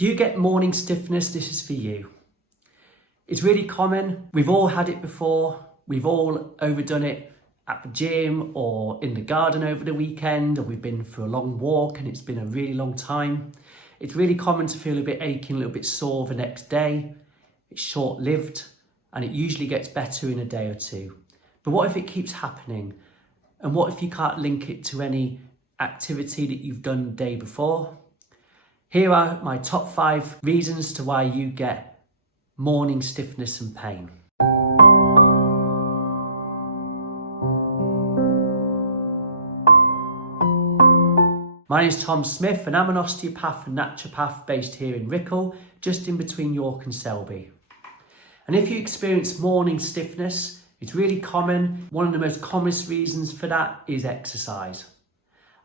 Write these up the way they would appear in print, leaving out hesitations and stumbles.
If you get morning stiffness, this is for you. It's really common. We've all had it before. We've all overdone it at the gym or in the garden over the weekend, or we've been for a long walk and it's been a really long time. It's really common to feel a bit aching, a little bit sore the next day. It's short-lived and it usually gets better in a day or two. But what if it keeps happening? And what if you can't link it to any activity that you've done the day before? Here are my top 5 reasons to why you get morning stiffness and pain. My name is Tom Smith and I'm an osteopath and naturopath based here in Riccall, just in between York and Selby. And if you experience morning stiffness, it's really common. One of the most commonest reasons for that is exercise.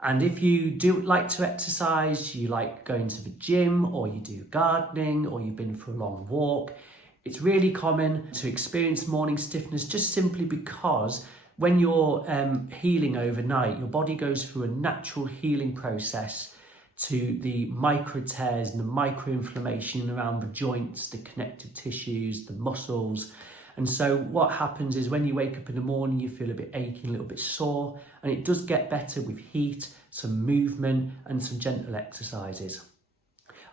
And if you do like to exercise, you like going to the gym or you do gardening or you've been for a long walk, it's really common to experience morning stiffness just simply because when you're healing overnight, your body goes through a natural healing process to the micro tears and the micro inflammation around the joints, the connective tissues, the muscles. And so what happens is when you wake up in the morning, you feel a bit aching, a little bit sore, and it does get better with heat, some movement and some gentle exercises.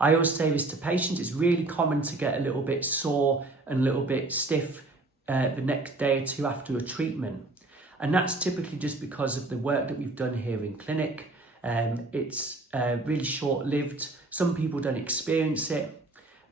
I always say this to patients, it's really common to get a little bit sore and a little bit stiff the next day or two after a treatment. And that's typically just because of the work that we've done here in clinic. It's really short-lived. Some people don't experience it,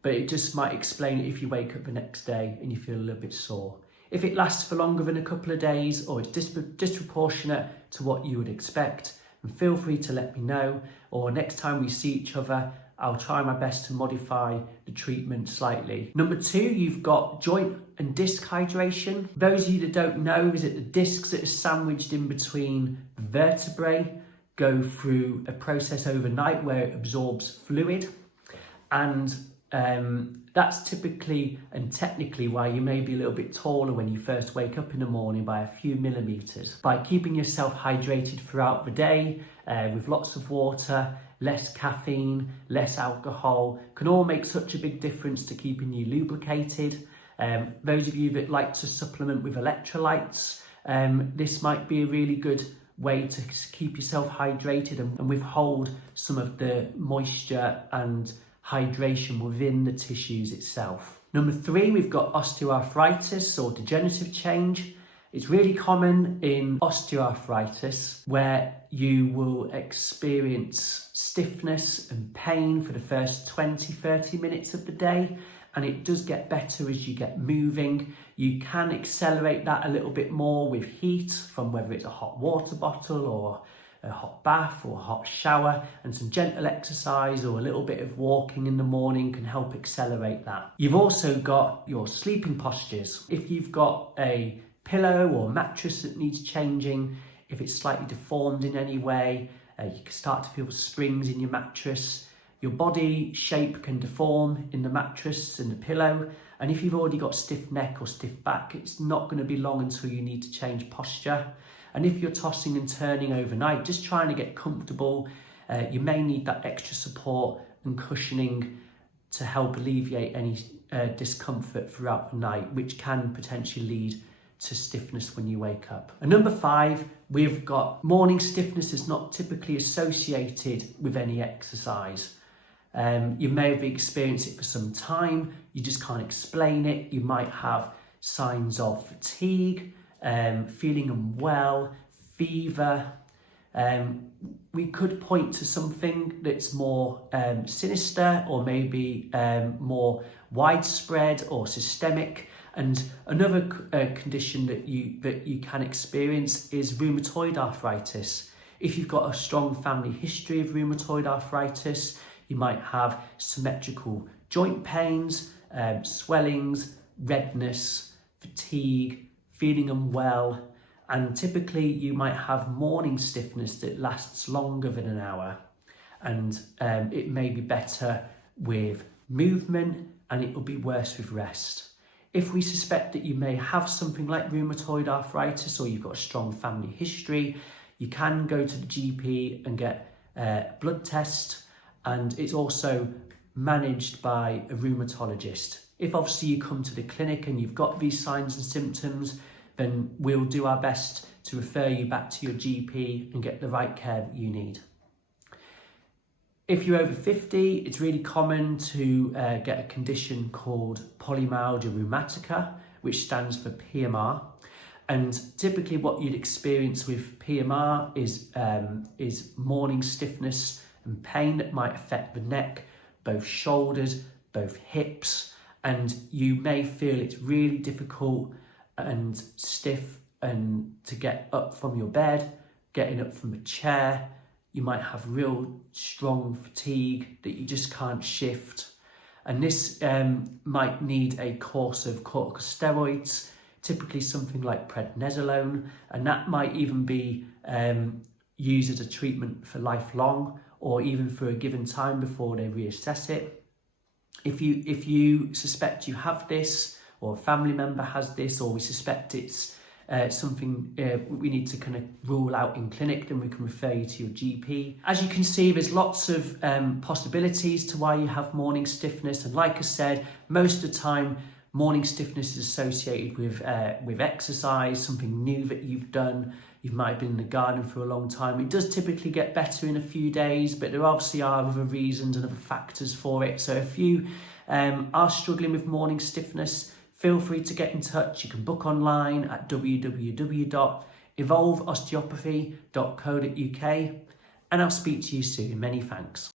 but it just might explain it if you wake up the next day and you feel a little bit sore. If it lasts for longer than a couple of days or it's disproportionate to what you would expect, then feel free to let me know, or next time we see each other, I'll try my best to modify the treatment slightly. Number 2, you've got joint and disc hydration. Those of you that don't know, is that the discs that are sandwiched in between the vertebrae go through a process overnight where it absorbs fluid, and that's typically and technically why you may be a little bit taller when you first wake up in the morning by a few millimeters. By keeping yourself hydrated throughout the day with lots of water, less caffeine, less alcohol, can all make such a big difference to keeping you lubricated. Those of you that like to supplement with electrolytes, this might be a really good way to keep yourself hydrated and withhold some of the moisture and hydration within the tissues itself. Number 3, we've got osteoarthritis or degenerative change. It's really common in osteoarthritis where you will experience stiffness and pain for the first 20-30 minutes of the day, and it does get better as you get moving. You can accelerate that a little bit more with heat from whether it's a hot water bottle or a hot bath or a hot shower, and some gentle exercise or a little bit of walking in the morning can help accelerate that. You've also got your sleeping postures. If you've got a pillow or mattress that needs changing, if it's slightly deformed in any way, you can start to feel springs in your mattress. Your body shape can deform in the mattress and the pillow, and if you've already got stiff neck or stiff back, it's not going to be long until you need to change posture. And if you're tossing and turning overnight, just trying to get comfortable, you may need that extra support and cushioning to help alleviate any discomfort throughout the night, which can potentially lead to stiffness when you wake up. And number 5, we've got morning stiffness is not typically associated with any exercise. You may have experienced it for some time, you just can't explain it. You might have signs of fatigue, feeling unwell, fever. We could point to something that's more sinister or maybe more widespread or systemic. And another condition that you can experience is rheumatoid arthritis. If you've got a strong family history of rheumatoid arthritis, you might have symmetrical joint pains, swellings, redness, fatigue, feeling unwell, and typically you might have morning stiffness that lasts longer than an hour, and it may be better with movement and it will be worse with rest. If we suspect that you may have something like rheumatoid arthritis or you've got a strong family history, you can go to the GP and get a blood test, and it's also managed by a rheumatologist. If obviously you come to the clinic and you've got these signs and symptoms, then we'll do our best to refer you back to your GP and get the right care that you need. If you're over 50, it's really common to get a condition called polymyalgia rheumatica, which stands for PMR. And typically what you'd experience with PMR is morning stiffness and pain that might affect the neck, both shoulders, both hips, and you may feel it's really difficult and stiff and to get up from your bed, getting up from a chair. You might have real strong fatigue that you just can't shift. And this might need a course of corticosteroids, typically something like prednisolone, and that might even be used as a treatment for lifelong or even for a given time before they reassess it. If you suspect you have this, or a family member has this, or we suspect it's something we need to kind of rule out in clinic, then we can refer you to your GP. As you can see, there's lots of possibilities to why you have morning stiffness, and like I said, most of the time morning stiffness is associated with exercise, something new that you've done. You might have been in the garden for a long time. It does typically get better in a few days, but there obviously are other reasons and other factors for it. So if you are struggling with morning stiffness, feel free to get in touch. You can book online at www.evolveosteopathy.co.uk, and I'll speak to you soon. Many thanks.